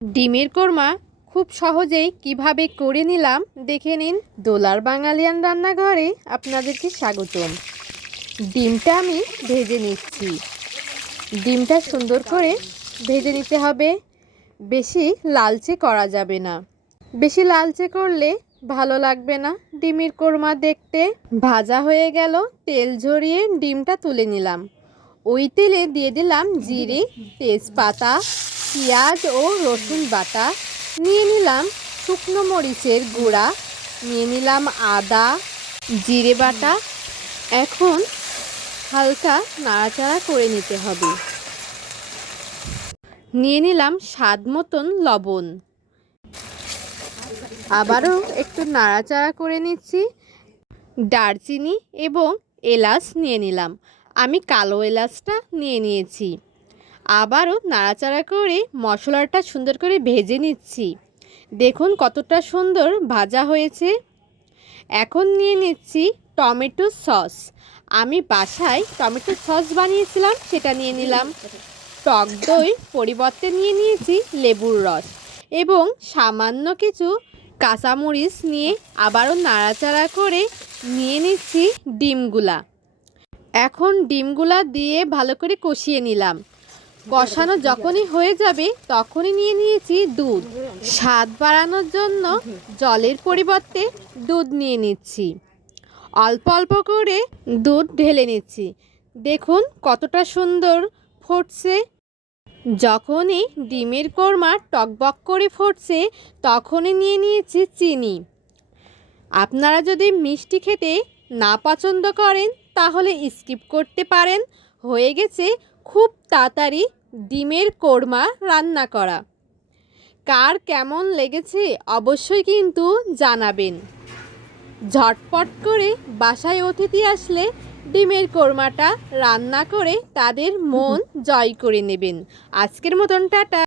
ডিমের কোরমা খুব সহজেই কিভাবে করে নিলাম দেখে নিন। দোলার বাঙালিয়ান রান্নাঘরে আপনাদেরকে স্বাগতম। ডিমটা আমি ভেজে নিচ্ছি। ডিমটা সুন্দর করে ভেজে নিতে হবে, বেশি লালচে করা যাবে না। বেশি লালচে করলে ভালো লাগবে না ডিমের কোরমা দেখতে। ভাজা হয়ে গেল, তেল ঝরিয়ে ডিমটা তুলে নিলাম। ওই তেলে দিয়ে দিলাম জিরে, তেজপাতা, পেঁয়াজ ও রসুন বাটা, নিয়ে নিলাম শুকনো মরিচের গুঁড়া, নিয়ে নিলাম আদা, জিরে বাটা। এখন হালকা নাড়াচাড়া করে নিতে হবে। নিয়ে নিলাম স্বাদ মতন লবণ। আবারও একটু নাড়াচাড়া করে নিচ্ছি। দারচিনি এবং এলাচ নিয়ে নিলাম। আমি কালো এলাচটা নিয়ে নিয়েছি। আবারও নাড়াচাড়া করে মশলাটা সুন্দর করে ভেজে নিচ্ছি। দেখুন কতটা সুন্দর ভাজা হয়েছে। এখন নিয়ে নিচ্ছি টমেটো সস। আমি বাসায় টমেটো সস বানিয়েছিলাম, সেটা নিয়ে নিলাম। টক দই পরিবর্তে নিয়ে নিয়েছি লেবুর রস এবং সামান্য কিছু কাঁচামরিচ নিয়ে আবারও নাড়াচাড়া করে নিয়ে নিচ্ছি ডিমগুলা। এখন ডিমগুলা দিয়ে ভালো করে কষিয়ে নিলাম। কষানো যখনই হয়ে যাবে তখনই নিয়ে নিয়েছি দুধ। স্বাদ বাড়ানোর জন্য জলের পরিবর্তে দুধ নিয়ে নিচ্ছি। অল্প অল্প করে দুধ ঢেলে নিচ্ছি। দেখুন কতটা সুন্দর ফুটছে। যখনই ডিমের কোরমা টকবক করে ফুটছে তখনই নিয়ে নিয়েছি চিনি। আপনারা যদি মিষ্টি খেতে না পছন্দ করেন তাহলে স্কিপ করতে পারেন। হয়ে গেছে খুব তাড়াতাড়ি ডিমের কোরমা রান্না করা। কার কেমন লেগেছে অবশ্যই কিন্তু জানাবেন। ঝটপট করে বাসায় অতিথি আসলে ডিমের কোরমাটা রান্না করে তাদের মন জয় করে নেবেন। আজকের মতন টাটা।